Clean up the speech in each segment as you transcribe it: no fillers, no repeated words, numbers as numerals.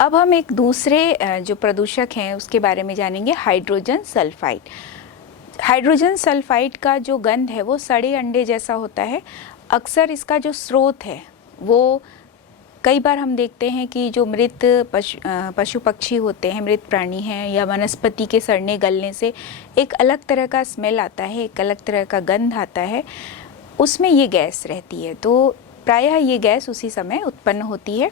अब हम एक दूसरे जो प्रदूषक हैं उसके बारे में जानेंगे, हाइड्रोजन सल्फाइड। हाइड्रोजन सल्फाइड का जो गंध है वो सड़े अंडे जैसा होता है। अक्सर इसका जो स्रोत है वो कई बार हम देखते हैं कि जो मृत पशु पक्षी होते हैं, मृत प्राणी हैं या वनस्पति के सड़ने गलने से एक अलग तरह का स्मेल आता है, एक अलग तरह का गंध आता है, उसमें ये गैस रहती है। तो प्रायः ये गैस उसी समय उत्पन्न होती है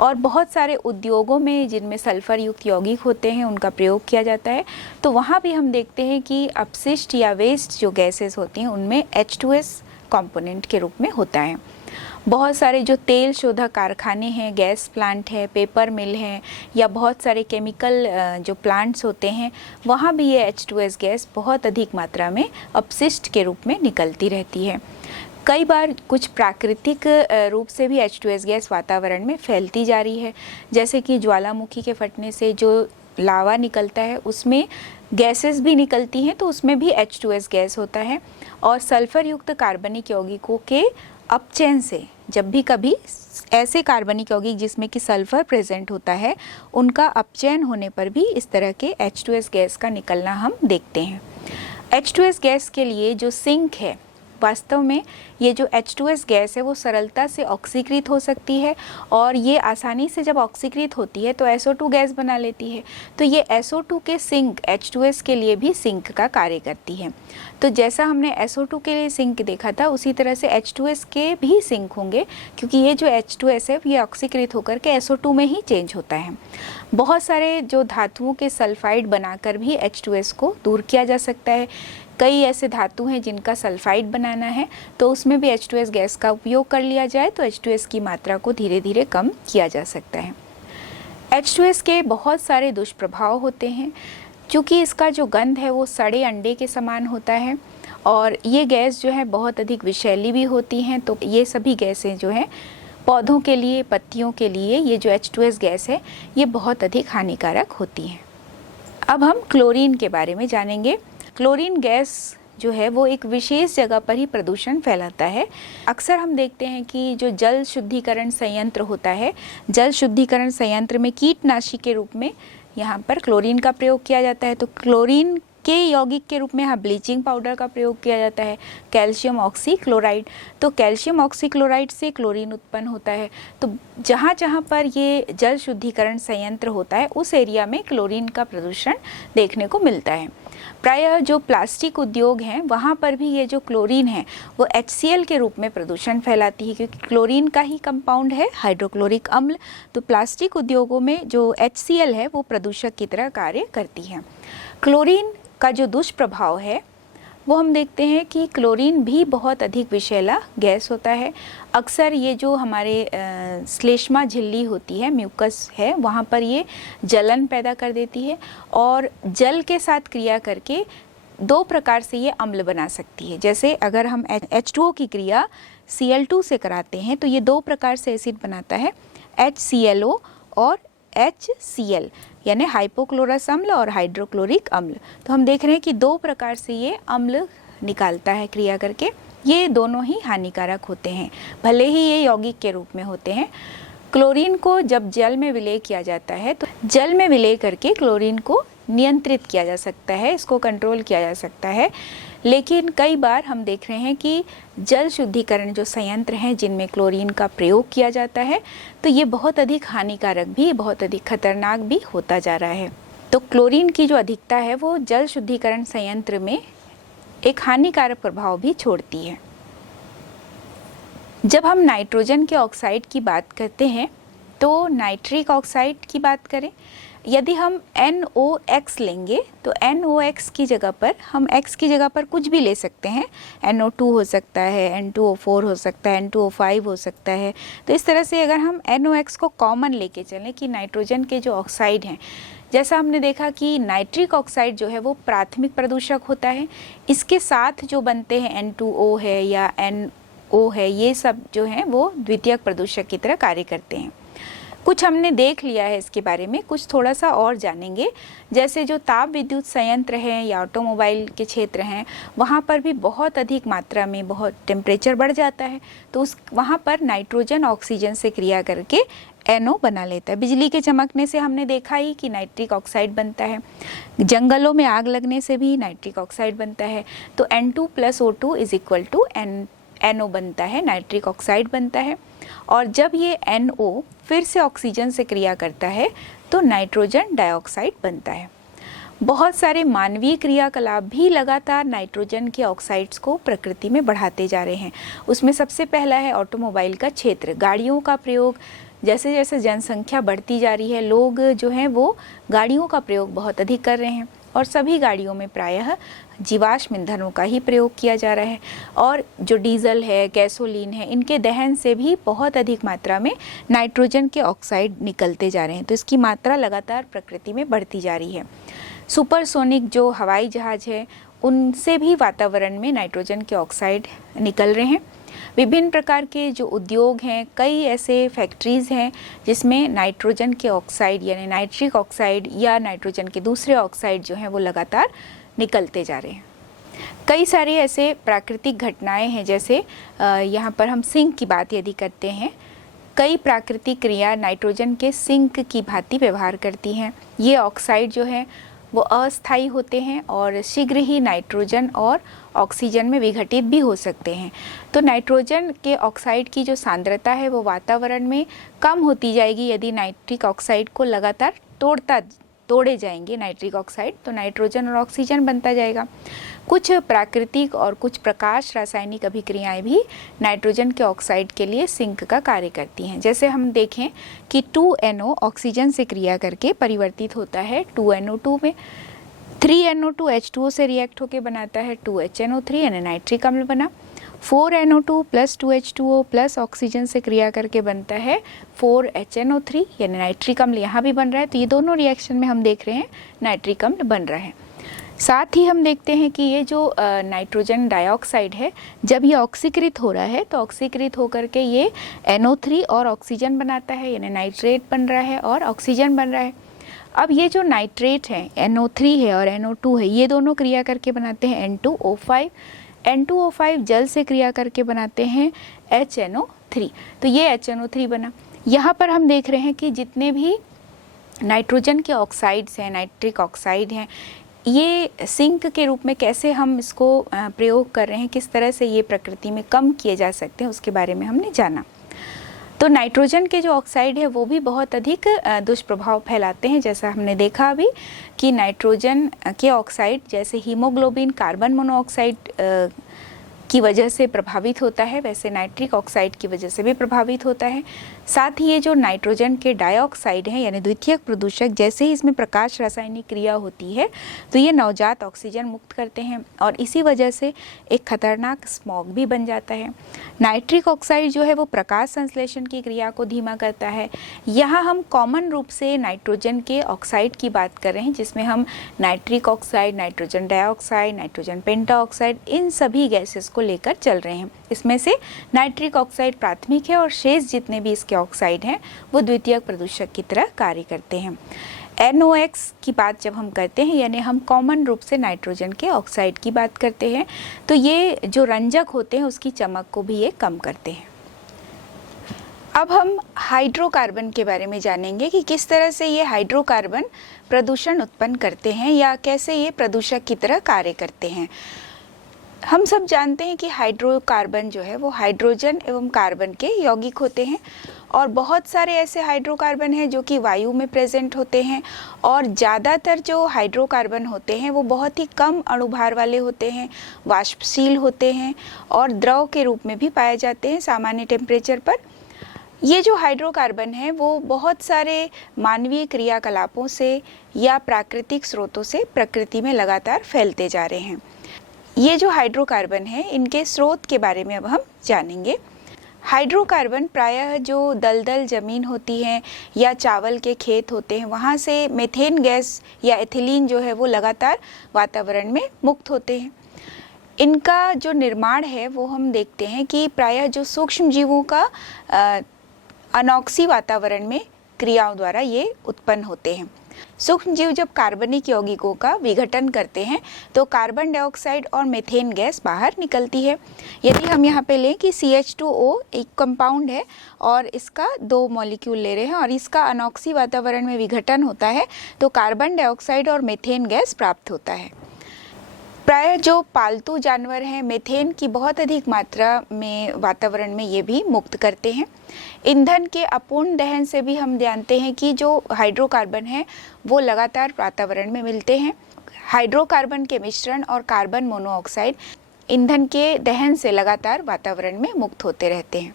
और बहुत सारे उद्योगों में जिनमें सल्फर युक्त यौगिक होते हैं उनका प्रयोग किया जाता है। तो वहाँ भी हम देखते हैं कि अपशिष्ट या वेस्ट जो गैसेस होती हैं उनमें H2S कंपोनेंट के रूप में होता है। बहुत सारे जो तेल शोधक कारखाने हैं, गैस प्लांट है, पेपर मिल हैं या बहुत सारे केमिकल जो प्लांट्स होते हैं, वहाँ भी ये H2S गैस बहुत अधिक मात्रा में अपशिष्ट के रूप में निकलती रहती है। कई बार कुछ प्राकृतिक रूप से भी H2S गैस वातावरण में फैलती जा रही है, जैसे कि ज्वालामुखी के फटने से जो लावा निकलता है उसमें गैसेस भी निकलती हैं, तो उसमें भी H2S गैस होता है। और सल्फर युक्त कार्बनिक यौगिकों के अपचयन से जब भी कभी ऐसे कार्बनिक यौगिक जिसमें कि सल्फर प्रेजेंट होता है उनका अपचयन होने पर भी इस तरह के H2S गैस का निकलना हम देखते हैं। H2S गैस के लिए जो सिंक है, वास्तव में ये जो H2S गैस है वो सरलता से ऑक्सीकृत हो सकती है और ये आसानी से जब ऑक्सीकृत होती है तो SO2 गैस बना लेती है। तो ये SO2 के सिंक H2S के लिए भी सिंक का कार्य करती है। तो जैसा हमने SO2 के लिए सिंक देखा था उसी तरह से H2S के भी सिंक होंगे, क्योंकि ये जो H2S है ये ऑक्सीकृत होकर के SO2 में ही चेंज होता है। बहुत सारे जो धातुओं के सल्फाइड बनाकर भी H2S को दूर किया जा सकता है। कई ऐसे धातु हैं जिनका सल्फाइड बनाना है तो उसमें भी H2S गैस का उपयोग कर लिया जाए तो H2S की मात्रा को धीरे धीरे कम किया जा सकता है। H2S के बहुत सारे दुष्प्रभाव होते हैं। चूँकि इसका जो गंध है वो सड़े अंडे के समान होता है और ये गैस जो है बहुत अधिक विषैली भी होती हैं, तो ये सभी गैसें जो हैं पौधों के लिए, पत्तियों के लिए ये जो H2S गैस है ये बहुत अधिक हानिकारक होती हैं। अब हम क्लोरीन के बारे में जानेंगे। क्लोरीन गैस जो है वो एक विशेष जगह पर ही प्रदूषण फैलाता है। अक्सर हम देखते हैं कि जो जल शुद्धिकरण संयंत्र होता है, जल शुद्धिकरण संयंत्र में कीटनाशी के रूप में यहाँ पर क्लोरीन का प्रयोग किया जाता है। तो क्लोरीन के यौगिक के रूप में यहाँ ब्लीचिंग पाउडर का प्रयोग किया जाता है, कैल्शियम ऑक्सीक्लोराइड। तो कैल्शियम ऑक्सीक्लोराइड से क्लोरीन उत्पन्न होता है। तो जहाँ जहाँ पर ये जल शुद्धिकरण संयंत्र होता है उस एरिया में क्लोरीन का प्रदूषण देखने को मिलता है। प्रायः जो प्लास्टिक उद्योग हैं वहाँ पर भी ये जो क्लोरीन है वो HCl के रूप में प्रदूषण फैलाती है, क्योंकि क्लोरीन का ही कंपाउंड है हाइड्रोक्लोरिक अम्ल। तो प्लास्टिक उद्योगों में जो HCl है वो प्रदूषक की तरह कार्य करती है। क्लोरीन का जो दुष्प्रभाव है वो हम देखते हैं कि क्लोरीन भी बहुत अधिक विषैला गैस होता है। अक्सर ये जो हमारे श्लेष्मा झिल्ली होती है, म्यूकस है, वहाँ पर ये जलन पैदा कर देती है और जल के साथ क्रिया करके दो प्रकार से ये अम्ल बना सकती है। जैसे अगर हम H2O की क्रिया Cl2 से कराते हैं तो ये दो प्रकार से एसिड बनाता है, HClO और HCl, यानी हाइपोक्लोरस अम्ल और हाइड्रोक्लोरिक अम्ल। तो हम देख रहे हैं कि दो प्रकार से ये अम्ल निकालता है क्रिया करके। ये दोनों ही हानिकारक होते हैं, भले ही ये यौगिक के रूप में होते हैं। क्लोरीन को जब जल में विलय किया जाता है तो जल में विलय करके क्लोरीन को नियंत्रित किया जा सकता है, इसको कंट्रोल किया जा सकता है। लेकिन कई बार हम देख रहे हैं कि जल शुद्धिकरण जो संयंत्र हैं जिनमें क्लोरीन का प्रयोग किया जाता है तो ये बहुत अधिक हानिकारक भी, बहुत अधिक खतरनाक भी होता जा रहा है। तो क्लोरीन की जो अधिकता है वो जल शुद्धिकरण संयंत्र में एक हानिकारक प्रभाव भी छोड़ती है। जब हम नाइट्रोजन के ऑक्साइड की बात करते हैं तो नाइट्रिक ऑक्साइड की बात करें, यदि हम NOx लेंगे तो NOx की जगह पर हम X की जगह पर कुछ भी ले सकते हैं। NO2 हो सकता है, N2O4 हो सकता है, N2O5 हो सकता है। तो इस तरह से अगर हम NOx को कॉमन लेके चलें कि नाइट्रोजन के जो ऑक्साइड हैं, जैसा हमने देखा कि नाइट्रिक ऑक्साइड जो है वो प्राथमिक प्रदूषक होता है। इसके साथ जो बनते हैं N2O है या NO है, ये सब जो हैं वो द्वितीयक प्रदूषक की तरह कार्य करते हैं। कुछ हमने देख लिया है इसके बारे में, कुछ थोड़ा सा और जानेंगे। जैसे जो ताप विद्युत संयंत्र हैं या ऑटोमोबाइल के क्षेत्र हैं, वहाँ पर भी बहुत अधिक मात्रा में बहुत टेम्परेचर बढ़ जाता है तो वहाँ पर नाइट्रोजन ऑक्सीजन से क्रिया करके NO बना लेता है। बिजली के चमकने से हमने देखा ही कि नाइट्रिक ऑक्साइड बनता है, जंगलों में आग लगने से भी नाइट्रिक ऑक्साइड बनता है। तो N2 + O2 = NO बनता है, नाइट्रिक ऑक्साइड बनता है। और जब ये NO फिर से ऑक्सीजन से क्रिया करता है तो नाइट्रोजन डाइऑक्साइड बनता है। बहुत सारे मानवीय क्रियाकलाप भी लगातार नाइट्रोजन के ऑक्साइड्स को प्रकृति में बढ़ाते जा रहे हैं। उसमें सबसे पहला है ऑटोमोबाइल का क्षेत्र, गाड़ियों का प्रयोग। जैसे जैसे जनसंख्या बढ़ती जा रही है, लोग जो हैं वो गाड़ियों का प्रयोग बहुत अधिक कर रहे हैं और सभी गाड़ियों में प्रायः जीवाश्म ईंधनों का ही प्रयोग किया जा रहा है। और जो डीजल है, गैसोलीन है, इनके दहन से भी बहुत अधिक मात्रा में नाइट्रोजन के ऑक्साइड निकलते जा रहे हैं। तो इसकी मात्रा लगातार प्रकृति में बढ़ती जा रही है। सुपरसोनिक जो हवाई जहाज है, उनसे भी वातावरण में नाइट्रोजन के ऑक्साइड निकल रहे हैं। विभिन्न प्रकार के जो उद्योग हैं, कई ऐसे फैक्ट्रीज़ हैं जिसमें नाइट्रोजन के ऑक्साइड यानी नाइट्रिक ऑक्साइड या नाइट्रोजन के दूसरे ऑक्साइड जो हैं वो लगातार निकलते जा रहे हैं। कई सारी ऐसे प्राकृतिक घटनाएं हैं, जैसे यहाँ पर हम सिंक की बात यदि करते हैं, कई प्राकृतिक क्रिया नाइट्रोजन के सिंक की भांति व्यवहार करती हैं। ये ऑक्साइड जो है वो अस्थायी होते हैं और शीघ्र ही नाइट्रोजन और ऑक्सीजन में विघटित भी हो सकते हैं। तो नाइट्रोजन के ऑक्साइड की जो सांद्रता है वो वातावरण में कम होती जाएगी यदि नाइट्रिक ऑक्साइड को लगातार तोड़े जाएंगे नाइट्रिक ऑक्साइड, तो नाइट्रोजन और ऑक्सीजन बनता जाएगा। कुछ प्राकृतिक और कुछ प्रकाश रासायनिक अभिक्रियाएं भी नाइट्रोजन के ऑक्साइड के लिए सिंक का कार्य करती हैं। जैसे हम देखें कि 2NO ऑक्सीजन से क्रिया करके परिवर्तित होता है 2NO2 में, 3NO2 H2O से रिएक्ट होकर बनाता है 2HNO3 यानी नाइट्रिक अम्ल बना। 4NO2 + 2H2O + ऑक्सीजन से क्रिया करके बनता है 4HNO3 यानी नाइट्रिक अम्ल यहाँ भी बन रहा है। तो ये दोनों रिएक्शन में हम देख रहे हैं नाइट्रिक अम्ल बन रहा है। साथ ही हम देखते हैं कि ये जो नाइट्रोजन डाइऑक्साइड है, जब ये ऑक्सीकृत हो रहा है तो ऑक्सीकृत होकर के ये NO3 और ऑक्सीजन बनाता है यानी नाइट्रेट बन रहा है और ऑक्सीजन बन रहा है। अब ये जो नाइट्रेट है, NO3 है और NO2 है, ये दोनों क्रिया करके बनाते हैं N2O5। N2O5 जल से क्रिया करके बनाते हैं HNO3। तो ये HNO3 बना। यहाँ पर हम देख रहे हैं कि जितने भी नाइट्रोजन के ऑक्साइड्स हैं, नाइट्रिक ऑक्साइड हैं, ये सिंक के रूप में कैसे हम इसको प्रयोग कर रहे हैं, किस तरह से ये प्रकृति में कम किए जा सकते हैं, उसके बारे में हमने जाना। तो नाइट्रोजन के जो ऑक्साइड है वो भी बहुत अधिक दुष्प्रभाव फैलाते हैं। जैसा हमने देखा अभी कि नाइट्रोजन के ऑक्साइड जैसे हीमोग्लोबिन कार्बन मोनोऑक्साइड की वजह से प्रभावित होता है, वैसे नाइट्रिक ऑक्साइड की वजह से भी प्रभावित होता है। साथ ही ये जो नाइट्रोजन के डाइऑक्साइड हैं यानी द्वितीयक प्रदूषक, जैसे ही इसमें प्रकाश रासायनिक क्रिया होती है तो ये नवजात ऑक्सीजन मुक्त करते हैं और इसी वजह से एक खतरनाक स्मॉग भी बन जाता है। नाइट्रिक ऑक्साइड जो है वो प्रकाश संश्लेषण की क्रिया को धीमा करता है। यहाँ हम कॉमन रूप से नाइट्रोजन के ऑक्साइड की बात कर रहे हैं, जिसमें हम nitric oxide, nitrogen dioxide, nitrogen pentaoxide, इन सभी गैसेस को लेकर चल रहे हैं। इसमें से नाइट्रिक ऑक्साइड प्राथमिक है और शेष जितने भी इसके ऑक्साइड हैं वो द्वितीयक प्रदूषक की तरह कार्य करते हैं। NOx की बात जब हम करते हैं यानी हम कॉमन रूप से नाइट्रोजन के ऑक्साइड की बात करते हैं, तो ये जो रंजक होते हैं उसकी चमक को भी ये कम करते हैं। अब हम हाइड्रोकार्बन के बारे में जानेंगे कि किस तरह से ये हाइड्रोकार्बन प्रदूषण उत्पन्न करते हैं या कैसे ये प्रदूषक की तरह कार्य करते हैं। हम सब जानते हैं कि हाइड्रोकार्बन जो है वो हाइड्रोजन एवं कार्बन के यौगिक होते हैं और बहुत सारे ऐसे हाइड्रोकार्बन हैं जो कि वायु में प्रेजेंट होते हैं और ज़्यादातर जो हाइड्रोकार्बन होते हैं वो बहुत ही कम अणुभार वाले होते हैं, वाष्पशील होते हैं और द्रव के रूप में भी पाए जाते हैं सामान्य टेम्परेचर पर। ये जो हाइड्रोकार्बन है वो बहुत सारे मानवीय क्रियाकलापों से या प्राकृतिक स्रोतों से प्रकृति में लगातार फैलते जा रहे हैं। ये जो हाइड्रोकार्बन है इनके स्रोत के बारे में अब हम जानेंगे। हाइड्रोकार्बन प्रायः जो दलदल ज़मीन होती है या चावल के खेत होते हैं वहाँ से मेथेन गैस या एथिलीन जो है वो लगातार वातावरण में मुक्त होते हैं। इनका जो निर्माण है वो हम देखते हैं कि प्रायः जो सूक्ष्म जीवों का अनॉक्सी वातावरण में क्रियाओं द्वारा ये उत्पन्न होते हैं। सूक्ष्म जीव जब कार्बनिक यौगिकों का विघटन करते हैं तो कार्बन डाइऑक्साइड और मीथेन गैस बाहर निकलती है। यदि हम यहाँ पे लें कि CH2O एक कंपाउंड है और इसका 2 मॉलिक्यूल ले रहे हैं और इसका अनॉक्सी वातावरण में विघटन होता है तो कार्बन डाइऑक्साइड और मीथेन गैस प्राप्त होता है। प्रायः जो पालतू जानवर हैं मीथेन की बहुत अधिक मात्रा में वातावरण में ये भी मुक्त करते हैं। ईंधन के अपूर्ण दहन से भी हम जानते हैं कि जो हाइड्रोकार्बन है वो लगातार वातावरण में मिलते हैं। हाइड्रोकार्बन के मिश्रण और कार्बन मोनोऑक्साइड ईंधन के दहन से लगातार वातावरण में मुक्त होते रहते हैं।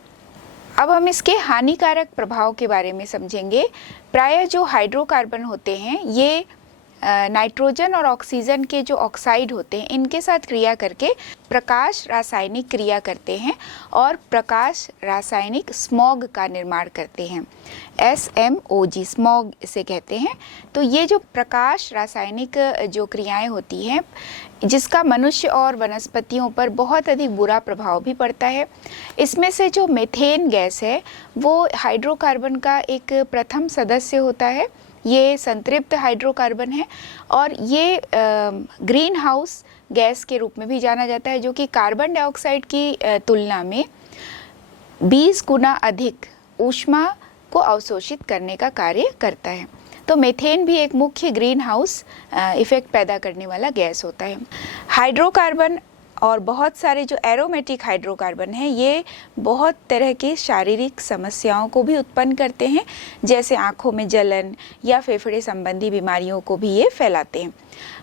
अब हम इसके हानिकारक प्रभाव के बारे में समझेंगे। प्रायः जो हाइड्रोकार्बन होते हैं ये नाइट्रोजन और ऑक्सीजन के जो ऑक्साइड होते हैं इनके साथ क्रिया करके प्रकाश रासायनिक क्रिया करते हैं और प्रकाश रासायनिक स्मॉग का निर्माण करते हैं। SMOG स्मॉग इसे कहते हैं। तो ये जो प्रकाश रासायनिक जो क्रियाएं होती हैं जिसका मनुष्य और वनस्पतियों पर बहुत अधिक बुरा प्रभाव भी पड़ता है। इसमें से जो मीथेन गैस है वो हाइड्रोकार्बन का एक प्रथम सदस्य होता है। ये संतृप्त हाइड्रोकार्बन है और ये ग्रीन हाउस गैस के रूप में भी जाना जाता है जो कि कार्बन डाइऑक्साइड की तुलना में 20 गुना अधिक ऊष्मा को अवशोषित करने का कार्य करता है। तो मीथेन भी एक मुख्य ग्रीन हाउस इफेक्ट पैदा करने वाला गैस होता है। हाइड्रोकार्बन और बहुत सारे जो एरोमेटिक हाइड्रोकार्बन हैं ये बहुत तरह की शारीरिक समस्याओं को भी उत्पन्न करते हैं, जैसे आँखों में जलन या फेफड़े संबंधी बीमारियों को भी ये फैलाते हैं।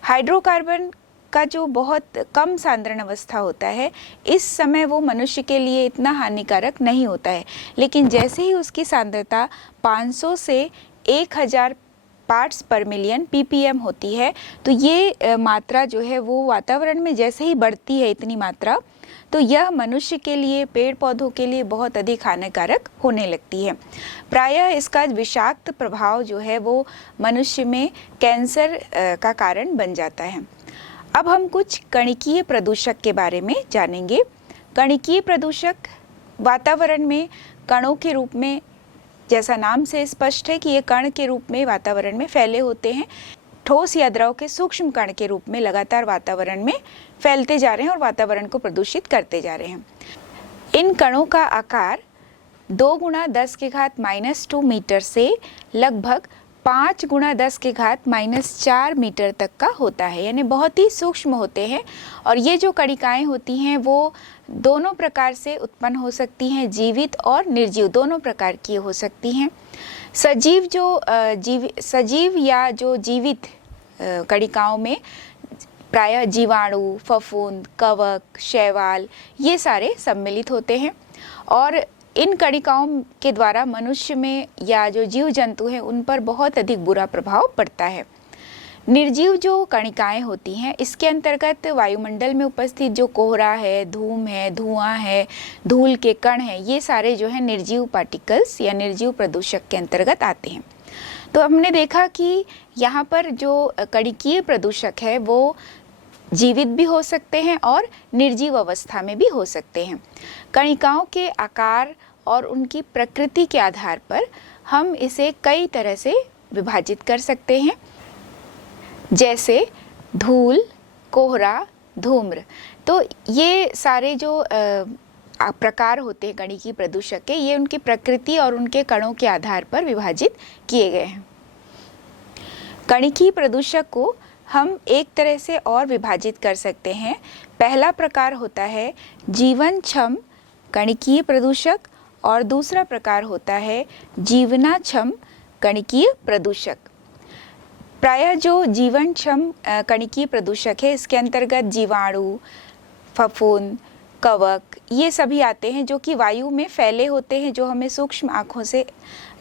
हाइड्रोकार्बन का जो बहुत कम सांद्रण अवस्था होता है इस समय वो मनुष्य के लिए इतना हानिकारक नहीं होता है, लेकिन जैसे ही उसकी सांद्रता 500 से 1000 पार्ट्स पर मिलियन ppm होती है तो ये मात्रा जो है वो वातावरण में जैसे ही बढ़ती है इतनी मात्रा तो यह मनुष्य के लिए, पेड़ पौधों के लिए बहुत अधिक हानिकारक होने लगती है। प्रायः इसका विषाक्त प्रभाव जो है वो मनुष्य में कैंसर का कारण बन जाता है। अब हम कुछ कणिकीय प्रदूषक के बारे में जानेंगे। कणिकीय प्रदूषक वातावरण में कणों के रूप में, जैसा नाम से स्पष्ट है कि ये कण के रूप में वातावरण में फैले होते हैं, ठोस या द्रव के सूक्ष्म कण के रूप में लगातार वातावरण में फैलते जा रहे हैं और वातावरण को प्रदूषित करते जा रहे हैं। इन कणों का आकार 2 × 10⁻² मीटर से लगभग 5 × 10⁻⁴ मीटर तक का होता है, यानी बहुत ही सूक्ष्म होते हैं। और ये जो कणिकाएं होती हैं वो दोनों प्रकार से उत्पन्न हो सकती हैं, जीवित और निर्जीव दोनों प्रकार की हो सकती हैं। सजीव या जो जीवित कणिकाओं में प्रायः जीवाणु, फफूंद, कवक, शैवाल ये सारे सम्मिलित होते हैं और इन कणिकाओं के द्वारा मनुष्य में या जो जीव जंतु हैं उन पर बहुत अधिक बुरा प्रभाव पड़ता है। निर्जीव जो कणिकाएं होती हैं इसके अंतर्गत वायुमंडल में उपस्थित जो कोहरा है, धूम है, धुआं है, धूल के कण हैं, ये सारे जो है निर्जीव पार्टिकल्स या निर्जीव प्रदूषक के अंतर्गत आते हैं। तो हमने देखा कि यहाँ पर जो कणिकीय प्रदूषक है वो जीवित भी हो सकते हैं और निर्जीव अवस्था में भी हो सकते हैं। कणिकाओं के आकार और उनकी प्रकृति के आधार पर हम इसे कई तरह से विभाजित कर सकते हैं, जैसे धूल, कोहरा, धूम्र। तो ये सारे जो प्रकार होते हैं कणिकीय प्रदूषक के, ये उनकी प्रकृति और उनके कणों के आधार पर विभाजित किए गए हैं। कणिकीय प्रदूषक को हम एक तरह से और विभाजित कर सकते हैं। पहला प्रकार होता है जीवनक्षम कणिकीय प्रदूषक और दूसरा प्रकार होता है जीवनाक्षम कणिकीय प्रदूषक। प्रायः जो जीवनक्षम कणिकीय प्रदूषक है इसके अंतर्गत जीवाणु, फफूंद, कवक ये सभी आते हैं जो कि वायु में फैले होते हैं, जो हमें सूक्ष्म आँखों से,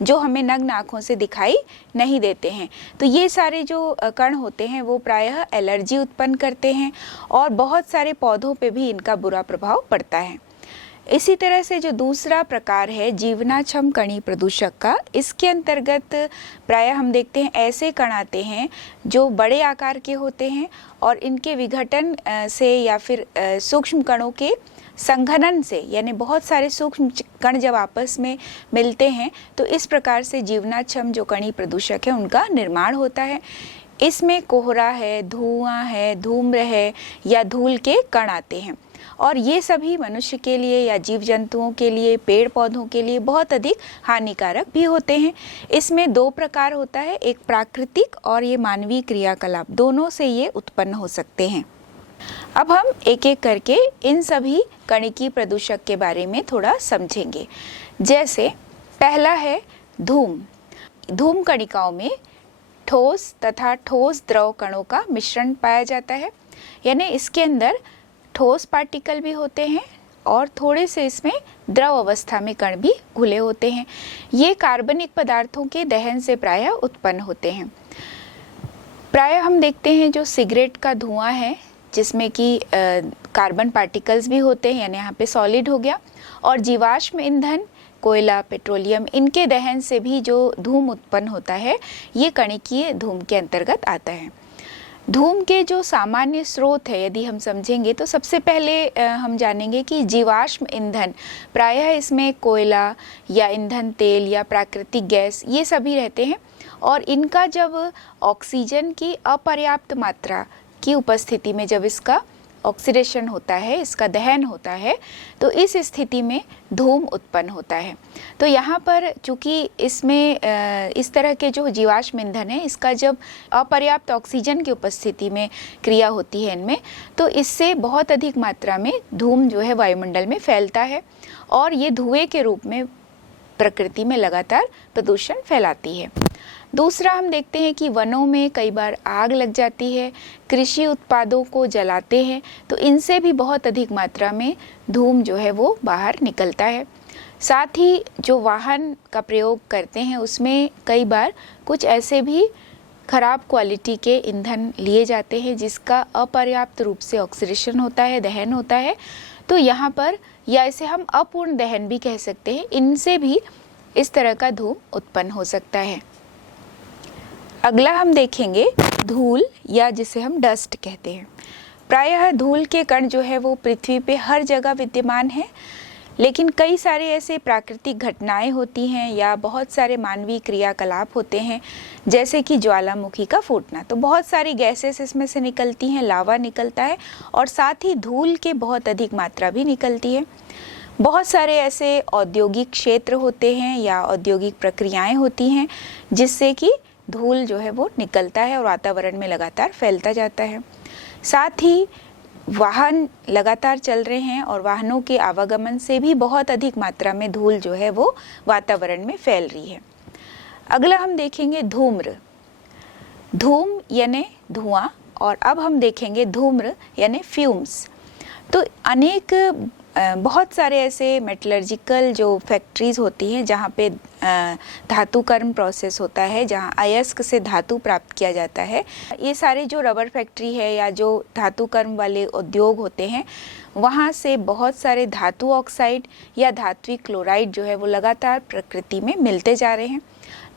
जो हमें नग्न आँखों से दिखाई नहीं देते हैं। तो ये सारे जो कण होते हैं वो प्रायः एलर्जी उत्पन्न करते हैं और बहुत सारे पौधों पे भी इनका बुरा प्रभाव पड़ता है। इसी तरह से जो दूसरा प्रकार है जीवनाक्षम कणीय प्रदूषक का, इसके अंतर्गत प्रायः हम देखते हैं ऐसे कण आते हैं जो बड़े आकार के होते हैं और इनके विघटन से या फिर सूक्ष्म कणों के संघनन से, यानी बहुत सारे सूक्ष्म कण जब आपस में मिलते हैं तो इस प्रकार से जीवनाक्षम जो कणीय प्रदूषक है उनका निर्माण होता है। इसमें कोहरा है, धुआं है, धूम्र है या धूल के कण आते हैं और ये सभी मनुष्य के लिए या जीव जंतुओं के लिए, पेड़ पौधों के लिए बहुत अधिक हानिकारक भी होते हैं। इसमें दो प्रकार होता है, एक प्राकृतिक और ये मानवीय क्रियाकलाप, दोनों से ये उत्पन्न हो सकते हैं। अब हम एक एक करके इन सभी कणिकीय प्रदूषक के बारे में थोड़ा समझेंगे। जैसे पहला है धूम। धूम कणिकाओं में ठोस तथा ठोस द्रव कणों का मिश्रण पाया जाता है, यानी इसके अंदर ठोस पार्टिकल भी होते हैं और थोड़े से इसमें द्रव अवस्था में कण भी घुले होते हैं। ये कार्बनिक पदार्थों के दहन से प्रायः उत्पन्न होते हैं। प्रायः हम देखते हैं जो सिगरेट का धुआं है जिसमें कि कार्बन पार्टिकल्स भी होते हैं, यानी यहाँ पे सॉलिड हो गया, और जीवाश्म ईंधन, कोयला, पेट्रोलियम, इनके दहन से भी जो धूम उत्पन्न होता है ये कणिकीय धूम के अंतर्गत आता है। धूम के जो सामान्य स्रोत है यदि हम समझेंगे तो सबसे पहले हम जानेंगे कि जीवाश्म ईंधन, प्रायः इसमें कोयला या ईंधन तेल या प्राकृतिक गैस ये सभी रहते हैं और इनका जब ऑक्सीजन की अपर्याप्त मात्रा की उपस्थिति में जब इसका ऑक्सीडेशन होता है, इसका दहन होता है, तो इस स्थिति में धूम उत्पन्न होता है। तो यहाँ पर चूँकि इसमें इस तरह के जो जीवाश्म ईंधन है इसका जब अपर्याप्त ऑक्सीजन की उपस्थिति में क्रिया होती है इनमें, तो इससे बहुत अधिक मात्रा में धूम जो है वायुमंडल में फैलता है और ये धुएं के रूप में प्रकृति में लगातार प्रदूषण फैलाती है। दूसरा हम देखते हैं कि वनों में कई बार आग लग जाती है, कृषि उत्पादों को जलाते हैं तो इनसे भी बहुत अधिक मात्रा में धूम जो है वो बाहर निकलता है। साथ ही जो वाहन का प्रयोग करते हैं उसमें कई बार कुछ ऐसे भी खराब क्वालिटी के ईंधन लिए जाते हैं जिसका अपर्याप्त रूप से ऑक्सीडेशन होता है, दहन होता है, तो यहाँ पर, या इसे हम अपूर्ण दहन भी कह सकते हैं, इनसे भी इस तरह का धूम उत्पन्न हो सकता है। अगला हम देखेंगे धूल, या जिसे हम डस्ट कहते हैं। प्रायः धूल के कण जो है वो पृथ्वी पे हर जगह विद्यमान है, लेकिन कई सारे ऐसे प्राकृतिक घटनाएं होती हैं या बहुत सारे मानवीय क्रियाकलाप होते हैं, जैसे कि ज्वालामुखी का फूटना, तो बहुत सारी गैसेस इसमें से निकलती हैं, लावा निकलता है और साथ ही धूल के बहुत अधिक मात्रा भी निकलती है। बहुत सारे ऐसे औद्योगिक क्षेत्र होते हैं या औद्योगिक प्रक्रियाएं होती हैं जिससे कि धूल जो है वो निकलता है और वातावरण में लगातार फैलता जाता है। साथ ही वाहन लगातार चल रहे हैं और वाहनों के आवागमन से भी बहुत अधिक मात्रा में धूल जो है वो वातावरण में फैल रही है। अगला हम देखेंगे धूम्र। धूम यानी धुआं, और अब हम देखेंगे धूम्र यानी फ्यूम्स। तो अनेक बहुत सारे ऐसे मेटलर्जिकल जो फैक्ट्रीज़ होती हैं जहाँ पे धातु कर्म प्रोसेस होता है, जहाँ अयस्क से धातु प्राप्त किया जाता है। ये सारे जो रबर फैक्ट्री है या जो धातु कर्म वाले उद्योग होते हैं, वहाँ से बहुत सारे धातु ऑक्साइड या धात्विक क्लोराइड जो है वो लगातार प्रकृति में मिलते जा रहे हैं,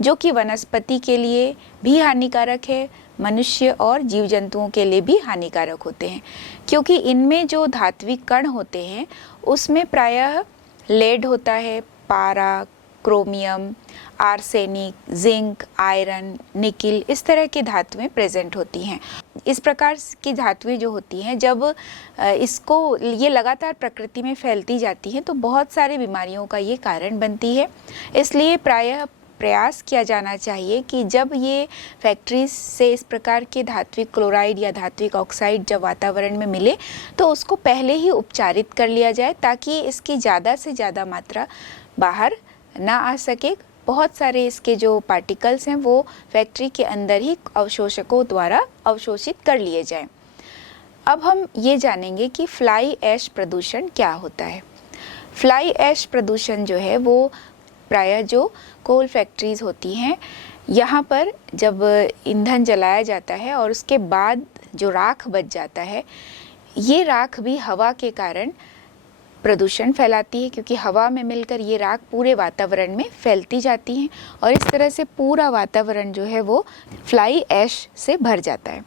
जो कि वनस्पति के लिए भी हानिकारक है, मनुष्य और जीव जंतुओं के लिए भी हानिकारक होते हैं, क्योंकि इनमें जो धात्विक कण होते हैं उसमें प्रायः लेड होता है, पारा, chromium, arsenic, zinc, iron, nickel, इस तरह की धातुएं प्रेजेंट होती हैं। इस प्रकार की धातुएं जो होती हैं जब इसको ये लगातार प्रकृति में फैलती जाती हैं तो बहुत सारी बीमारियों का ये कारण बनती है। इसलिए प्रायः प्रयास किया जाना चाहिए कि जब ये फैक्ट्रीज से इस प्रकार के धात्विक क्लोराइड या धात्विक ऑक्साइड जब वातावरण में मिले तो उसको पहले ही उपचारित कर लिया जाए ताकि इसकी ज़्यादा से ज़्यादा मात्रा बाहर ना आ सके। बहुत सारे इसके जो पार्टिकल्स हैं वो फैक्ट्री के अंदर ही अवशोषकों द्वारा अवशोषित कर लिए जाएं। अब हम ये जानेंगे कि फ्लाई ऐश प्रदूषण क्या होता है। फ्लाई ऐश प्रदूषण जो है वो प्रायः जो कोल फैक्ट्रीज़ होती हैं, यहाँ पर जब ईंधन जलाया जाता है और उसके बाद जो राख बच जाता है, ये राख भी हवा के कारण प्रदूषण फैलाती है, क्योंकि हवा में मिलकर ये राख पूरे वातावरण में फैलती जाती हैं और इस तरह से पूरा वातावरण जो है वो फ्लाई ऐश से भर जाता है।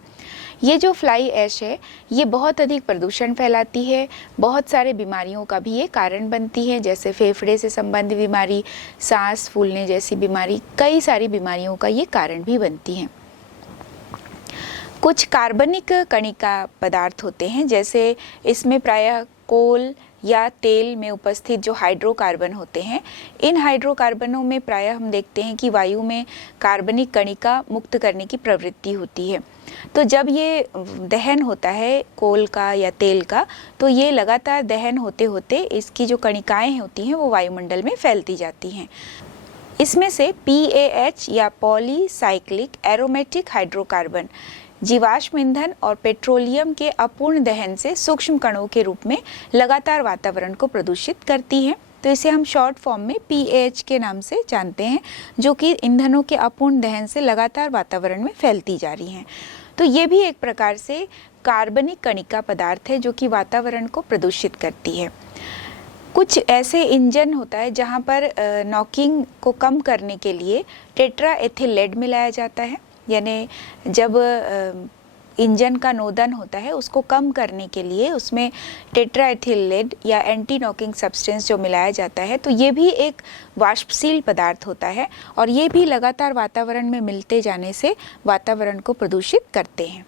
ये जो फ्लाई ऐश है ये बहुत अधिक प्रदूषण फैलाती है, बहुत सारे बीमारियों का भी ये कारण बनती है, जैसे फेफड़े से संबंधित बीमारी, सांस फूलने जैसी बीमारी, कई सारी बीमारियों का ये कारण भी बनती हैं। कुछ कार्बनिक कणिका पदार्थ होते हैं, जैसे इसमें प्रायः कोल या तेल में उपस्थित जो हाइड्रोकार्बन होते हैं, इन हाइड्रोकार्बनों में प्रायः हम देखते हैं कि वायु में कार्बनिक कणिका मुक्त करने की प्रवृत्ति होती है। तो जब ये दहन होता है कोल का या तेल का, तो ये लगातार दहन होते होते इसकी जो कणिकाएं होती हैं वो वायुमंडल में फैलती जाती हैं। इसमें से PAH या पॉलीसाइक्लिक एरोमेटिक हाइड्रोकार्बन जीवाश्म ईंधन और पेट्रोलियम के अपूर्ण दहन से सूक्ष्म कणों के रूप में लगातार वातावरण को प्रदूषित करती हैं। तो इसे हम शॉर्ट फॉर्म में PAH के नाम से जानते हैं, जो कि ईंधनों के अपूर्ण दहन से लगातार वातावरण में फैलती जा रही हैं। तो ये भी एक प्रकार से कार्बनिक कणिका पदार्थ है जो कि वातावरण को प्रदूषित करती है। कुछ ऐसे इंजन होता है जहाँ पर नॉकिंग को कम करने के लिए टेट्रा एथिल लेड मिलाया जाता है, यानी जब इंजन का नोदन होता है उसको कम करने के लिए उसमें टेट्रा एथिल लेड या एंटी नॉकिंग सब्सटेंस जो मिलाया जाता है, तो ये भी एक वाष्पशील पदार्थ होता है और ये भी लगातार वातावरण में मिलते जाने से वातावरण को प्रदूषित करते हैं।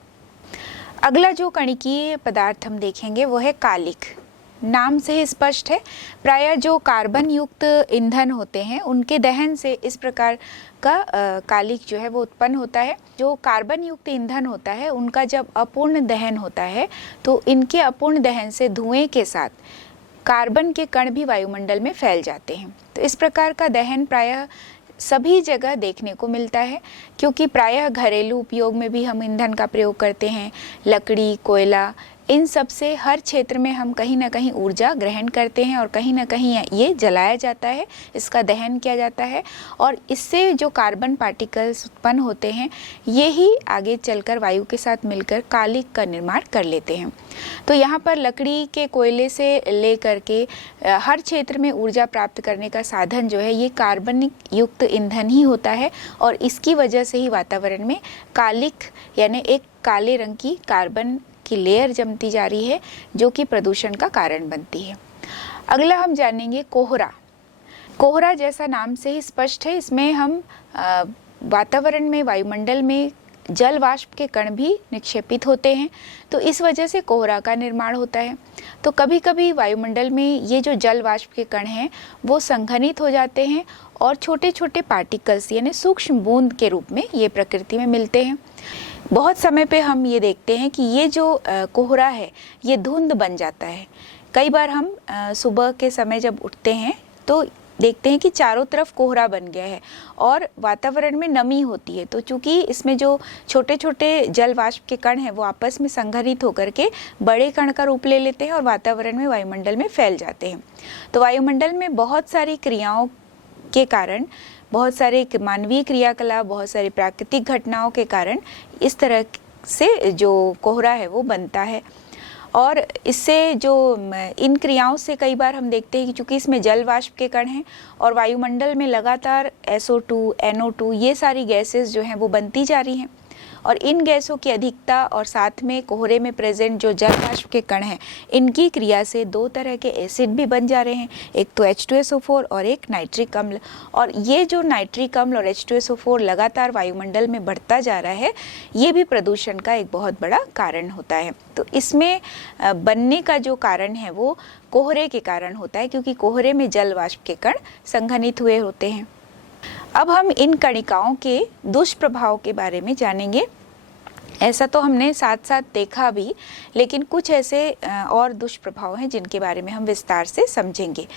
अगला जो कणिकीय पदार्थ हम देखेंगे वो है कालिक। नाम से ही स्पष्ट है, प्रायः जो कार्बन युक्त ईंधन होते हैं उनके दहन से इस प्रकार का कालिक जो है वो उत्पन्न होता है। जो कार्बन युक्त ईंधन होता है उनका जब अपूर्ण दहन होता है तो इनके अपूर्ण दहन से धुएं के साथ कार्बन के कण भी वायुमंडल में फैल जाते हैं। तो इस प्रकार का दहन प्रायः सभी जगह देखने को मिलता है, क्योंकि प्रायः घरेलू उपयोग में भी हम ईंधन का प्रयोग करते हैं। लकड़ी, कोयला, इन सब से हर क्षेत्र में हम कहीं ना कहीं ऊर्जा ग्रहण करते हैं और कहीं ना कहीं ये जलाया जाता है, इसका दहन किया जाता है और इससे जो कार्बन पार्टिकल्स उत्पन्न होते हैं ये ही आगे चलकर वायु के साथ मिलकर कालिक का निर्माण कर लेते हैं। तो यहाँ पर लकड़ी के कोयले से लेकर के हर क्षेत्र में ऊर्जा प्राप्त करने का साधन जो है ये कार्बनिक युक्त ईंधन ही होता है और इसकी वजह से ही वातावरण में कालिक यानी एक काले रंग की कार्बन की लेयर जमती जा रही है जो कि प्रदूषण का कारण बनती है। अगला हम जानेंगे कोहरा। कोहरा जैसा नाम से ही स्पष्ट है, इसमें हम वातावरण में, वायुमंडल में जल वाष्प के कण भी निक्षेपित होते हैं, तो इस वजह से कोहरा का निर्माण होता है। तो कभी कभी वायुमंडल में ये जो जल वाष्प के कण हैं वो संघनित हो जाते हैं और छोटे छोटे पार्टिकल्स यानी सूक्ष्म बूंद के रूप में ये प्रकृति में मिलते हैं। बहुत समय पे हम ये देखते हैं कि ये जो कोहरा है ये धुंध बन जाता है। कई बार हम सुबह के समय जब उठते हैं तो देखते हैं कि चारों तरफ कोहरा बन गया है और वातावरण में नमी होती है, तो चूंकि इसमें जो छोटे छोटे जल वाष्प के कण हैं वो आपस में संघनित होकर के बड़े कण का रूप ले लेते हैं और वातावरण में, वायुमंडल में फैल जाते हैं। तो वायुमंडल में बहुत सारी क्रियाओं के कारण, बहुत सारे मानवीय क्रियाकलाप, बहुत सारी प्राकृतिक घटनाओं के कारण इस तरह से जो कोहरा है वो बनता है। और इससे जो इन क्रियाओं से कई बार हम देखते हैं कि चूँकि इसमें जल वाष्प के कण हैं और वायुमंडल में लगातार SO2, NO2 ये सारी गैसेस जो हैं वो बनती जा रही हैं और इन गैसों की अधिकता और साथ में कोहरे में प्रेजेंट जो जल वाष्प के कण हैं इनकी क्रिया से दो तरह के एसिड भी बन जा रहे हैं, एक तो H2SO4 और एक नाइट्रिक अम्ल। और ये जो नाइट्रिक अम्ल और H2SO4 लगातार वायुमंडल में बढ़ता जा रहा है ये भी प्रदूषण का एक बहुत बड़ा कारण होता है। तो इसमें बनने का जो कारण है वो कोहरे के कारण होता है, क्योंकि कोहरे में जल वाष्प के कण संघनित हुए होते हैं। अब हम इन कणिकाओं के दुष्प्रभाव के बारे में जानेंगे। ऐसा तो हमने साथ साथ देखा भी, लेकिन कुछ ऐसे और दुष्प्रभाव हैं जिनके बारे में हम विस्तार से समझेंगे।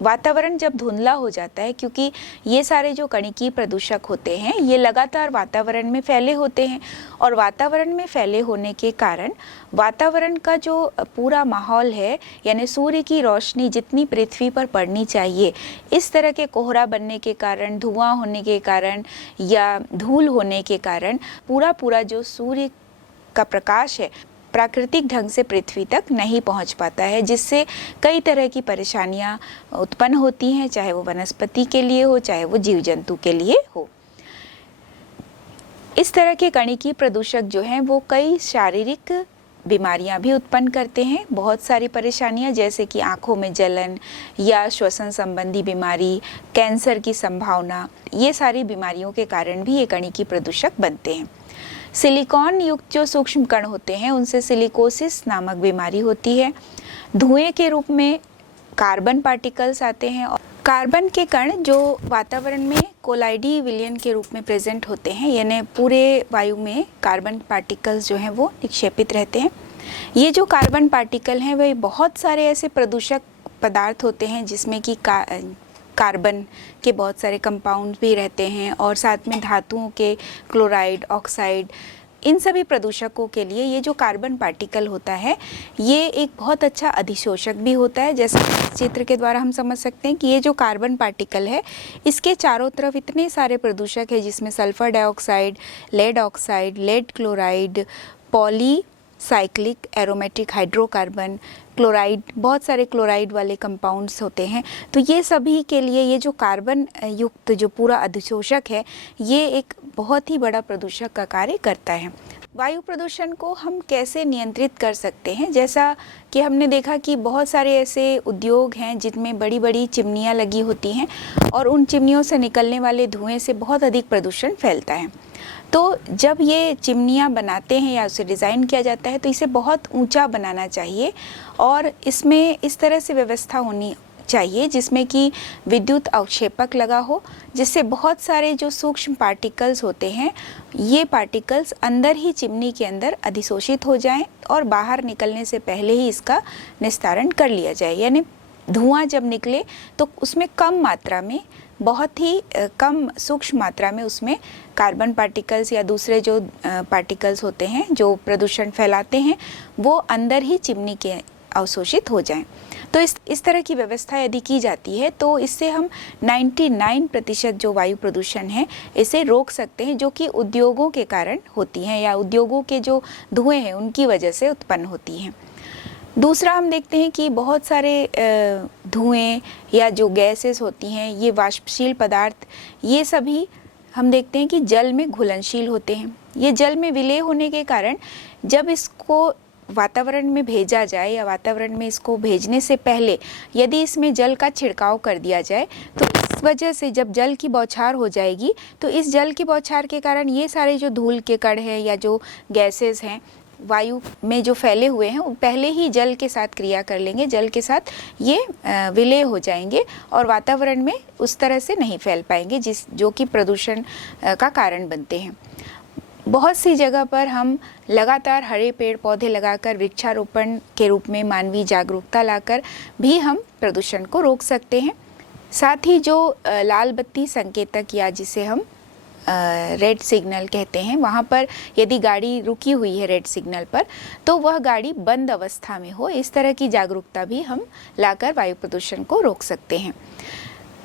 वातावरण जब धुंधला हो जाता है, क्योंकि ये सारे जो कणिकीय प्रदूषक होते हैं ये लगातार वातावरण में फैले होते हैं और वातावरण में फैले होने के कारण वातावरण का जो पूरा माहौल है यानी सूर्य की रोशनी जितनी पृथ्वी पर पड़नी चाहिए, इस तरह के कोहरा बनने के कारण, धुआं होने के कारण या धूल होने के कारण पूरा जो सूर्य का प्रकाश है प्राकृतिक ढंग से पृथ्वी तक नहीं पहुंच पाता है, जिससे कई तरह की परेशानियां उत्पन्न होती हैं, चाहे वो वनस्पति के लिए हो, चाहे वो जीव जंतु के लिए हो। इस तरह के कणिकीय प्रदूषक जो हैं वो कई शारीरिक बीमारियां भी उत्पन्न करते हैं, बहुत सारी परेशानियां, जैसे कि आंखों में जलन या श्वसन संबंधी बीमारी, कैंसर की संभावना, ये सारी बीमारियों के कारण भी ये कणिकीय प्रदूषक बनते हैं। सिलिकॉन युक्त जो सूक्ष्म कण होते हैं उनसे सिलिकोसिस नामक बीमारी होती है। धुएं के रूप में कार्बन पार्टिकल्स आते हैं और कार्बन के कण जो वातावरण में कोलाइडी विलयन के रूप में प्रेजेंट होते हैं, यानी पूरे वायु में कार्बन पार्टिकल्स जो हैं वो निक्षेपित रहते हैं। ये जो कार्बन पार्टिकल हैं वह बहुत सारे ऐसे प्रदूषक पदार्थ होते हैं जिसमें कि कार्बन के बहुत सारे कंपाउंड भी रहते हैं और साथ में धातुओं के क्लोराइड, ऑक्साइड, इन सभी प्रदूषकों के लिए ये जो कार्बन पार्टिकल होता है ये एक बहुत अच्छा अधिशोषक भी होता है। जैसा इस चित्र के द्वारा हम समझ सकते हैं कि ये जो कार्बन पार्टिकल है इसके चारों तरफ इतने सारे प्रदूषक है जिसमें sulphur dioxide, lead chloride, polycyclic aromatic hydrocarbon, chloride, बहुत सारे क्लोराइड वाले कंपाउंड्स होते हैं। तो ये सभी के लिए ये जो कार्बन युक्त जो पूरा अधिशोषक है ये एक बहुत ही बड़ा प्रदूषक का कार्य करता है। वायु प्रदूषण को हम कैसे नियंत्रित कर सकते हैं? जैसा कि हमने देखा कि बहुत सारे ऐसे उद्योग हैं जिनमें बड़ी बड़ी चिमनियाँ लगी होती हैं और उन चिमनियों से निकलने वाले धुएं से बहुत अधिक प्रदूषण फैलता है। तो जब ये चिमनियाँ बनाते हैं या उसे डिज़ाइन किया जाता है तो इसे बहुत ऊंचा बनाना चाहिए और इसमें इस तरह से व्यवस्था होनी चाहिए जिसमें कि विद्युत अवक्षेपक लगा हो, जिससे बहुत सारे जो सूक्ष्म पार्टिकल्स होते हैं ये पार्टिकल्स अंदर ही चिमनी के अंदर अधिशोषित हो जाएं और बाहर निकलने से पहले ही इसका निस्तारण कर लिया जाए। यानी धुआं जब निकले तो उसमें कम मात्रा में, बहुत ही कम सूक्ष्म मात्रा में उसमें कार्बन पार्टिकल्स या दूसरे जो पार्टिकल्स होते हैं जो प्रदूषण फैलाते हैं वो अंदर ही चिमनी के अवशोषित हो जाएं। तो इस तरह की व्यवस्था यदि की जाती है तो इससे हम 99% जो वायु प्रदूषण है इसे रोक सकते हैं, जो कि उद्योगों के कारण होती हैं या उद्योगों के जो धुएं हैं उनकी वजह से उत्पन्न होती हैं। दूसरा हम देखते हैं कि बहुत सारे धुएं या जो गैसेस होती हैं ये वाष्पशील पदार्थ, ये सभी हम देखते हैं कि जल में घुलनशील होते हैं। ये जल में विलय होने के कारण जब इसको वातावरण में भेजा जाए या वातावरण में इसको भेजने से पहले यदि इसमें जल का छिड़काव कर दिया जाए तो इस वजह से जब जल की बौछार हो जाएगी तो इस जल की बौछार के कारण ये सारे जो धूल के कण हैं या जो गैसेस हैं वायु में जो फैले हुए हैं वो पहले ही जल के साथ क्रिया कर लेंगे, जल के साथ ये विलय हो जाएंगे और वातावरण में उस तरह से नहीं फैल पाएंगे जो कि प्रदूषण का कारण बनते हैं। बहुत सी जगह पर हम लगातार हरे पेड़ पौधे लगाकर वृक्षारोपण के रूप में मानवीय जागरूकता लाकर भी हम प्रदूषण को रोक सकते हैं। साथ ही जो लाल बत्ती संकेतक या जिसे हम रेड सिग्नल कहते हैं, वहाँ पर यदि गाड़ी रुकी हुई है रेड सिग्नल पर तो वह गाड़ी बंद अवस्था में हो, इस तरह की जागरूकता भी हम लाकर वायु प्रदूषण को रोक सकते हैं।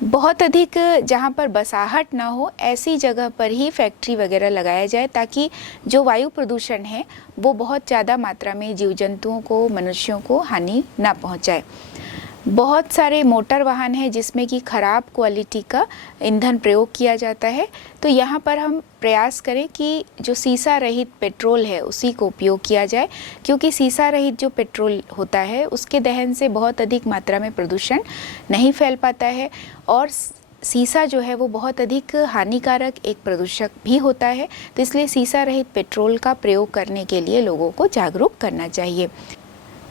बहुत अधिक जहाँ पर बसाहट ना हो ऐसी जगह पर ही फैक्ट्री वगैरह लगाया जाए ताकि जो वायु प्रदूषण है वो बहुत ज़्यादा मात्रा में जीव जंतुओं को, मनुष्यों को हानि ना पहुँचाए। बहुत सारे मोटर वाहन हैं जिसमें कि ख़राब क्वालिटी का ईंधन प्रयोग किया जाता है, तो यहाँ पर हम प्रयास करें कि जो सीसा रहित पेट्रोल है उसी को उपयोग किया जाए, क्योंकि सीसा रहित जो पेट्रोल होता है उसके दहन से बहुत अधिक मात्रा में प्रदूषण नहीं फैल पाता है और सीसा जो है वो बहुत अधिक हानिकारक एक प्रदूषक भी होता है। तो इसलिए सीसा रहित पेट्रोल का प्रयोग करने के लिए लोगों को जागरूक करना चाहिए।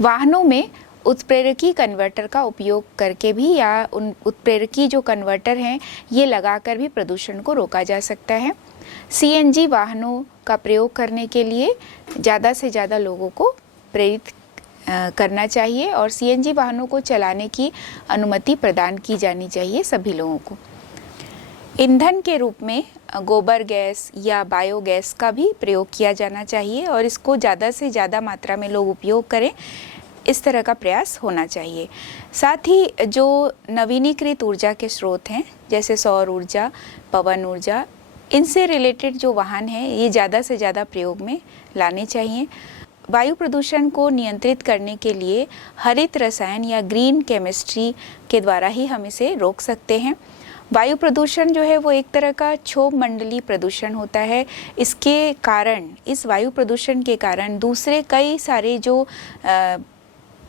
वाहनों में उत्प्रेरकी कन्वर्टर का उपयोग करके भी या उन उत्प्रेरकी जो कन्वर्टर हैं ये लगाकर भी प्रदूषण को रोका जा सकता है। सीएनजी वाहनों का प्रयोग करने के लिए ज़्यादा से ज़्यादा लोगों को प्रेरित करना चाहिए और सीएनजी वाहनों को चलाने की अनुमति प्रदान की जानी चाहिए सभी लोगों को। ईंधन के रूप में गोबर गैस या बायोगैस का भी प्रयोग किया जाना चाहिए और इसको ज़्यादा से ज़्यादा मात्रा में लोग उपयोग करें, इस तरह का प्रयास होना चाहिए। साथ ही जो नवीनीकृत ऊर्जा के स्रोत हैं जैसे सौर ऊर्जा, पवन ऊर्जा, इनसे रिलेटेड जो वाहन हैं ये ज़्यादा से ज़्यादा प्रयोग में लाने चाहिए। वायु प्रदूषण को नियंत्रित करने के लिए हरित रसायन या ग्रीन केमिस्ट्री के द्वारा ही हम इसे रोक सकते हैं। वायु प्रदूषण जो है वो एक तरह का क्षोभ मंडलीय प्रदूषण होता है। इसके कारण, इस वायु प्रदूषण के कारण दूसरे कई सारे जो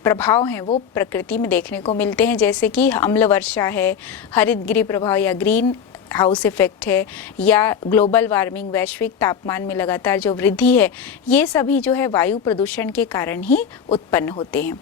प्रभाव हैं वो प्रकृति में देखने को मिलते हैं, जैसे कि अम्ल वर्षा है, हरितगृह प्रभाव या ग्रीन हाउस इफेक्ट है, या ग्लोबल वार्मिंग, वैश्विक तापमान में लगातार जो वृद्धि है, ये सभी जो है वायु प्रदूषण के कारण ही उत्पन्न होते हैं।